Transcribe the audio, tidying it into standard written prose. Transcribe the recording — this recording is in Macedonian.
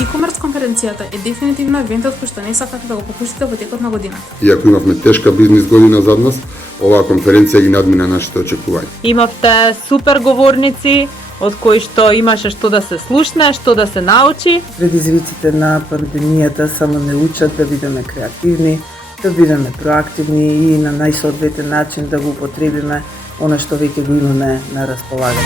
E-commerce конференцијата е дефинитивно евентот кој што не сакате да го пропуштите во текот на годината. Иако имавме тешка бизнис година зад нас, оваа конференција ги надмина нашите очекувања. Имавте супер говорници, од кои што имаше што да се слушне, што да се научи. Предизвиците на пандемијата само не учат да бидеме креативни, да бидеме проактивни и на најсоодветен начин да го употребиме она што веќе го имаме на располагање.